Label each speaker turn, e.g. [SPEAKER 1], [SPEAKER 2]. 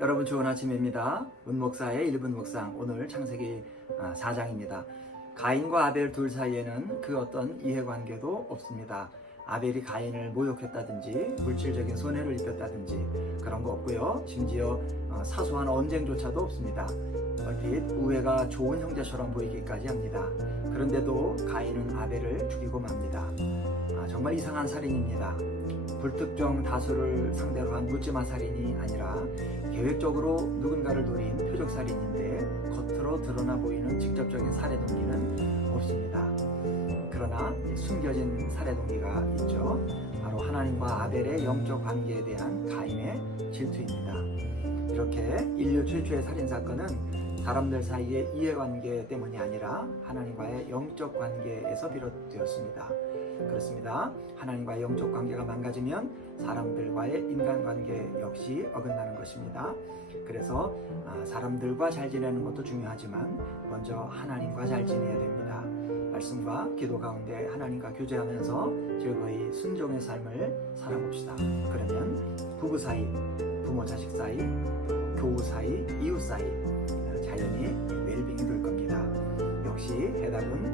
[SPEAKER 1] 여러분 좋은 아침입니다. 은목사의 1분 묵상 오늘 창세기 4장입니다. 가인과 아벨 둘 사이에는 그 어떤 이해관계도 없습니다. 아벨이 가인을 모욕했다든지 물질적인 손해를 입혔다든지 그런 거 없고요. 심지어 어, 사소한 언쟁조차도 없습니다. 얼핏 우애가 좋은 형제처럼 보이기까지 합니다. 그런데도 가인은 아벨을 죽이고 맙니다. 아, 정말 이상한 살인입니다. 불특정 다수를 상대로 한 묻지마 살인이 아니라 계획적으로 누군가를 노린 표적 살인인데 겉으로 드러나 보이는 직접적인 살해 동기는 없습니다. 그러나 숨겨진 살해 동기가 있죠. 바로 하나님과 아벨의 영적 관계에 대한 가인의 질투입니다. 이렇게 인류 최초의 살인 사건은 사람들 사이의 이해관계 때문이 아니라 하나님과의 영적 관계에서 비롯되었습니다. 그렇습니다. 하나님과의 영적 관계가 망가지면 사람들과의 인간관계 역시 어긋나는 것입니다. 그래서 아, 사람들과 잘 지내는 것도 중요하지만 먼저 하나님과 잘 지내야 됩니다. 말씀과 기도 가운데 하나님과 교제하면서 즐거이 순종의 삶을 살아봅시다. 그러면 부부 사이, 부모 자식 사이, 교우 사이, 이웃 사이 자연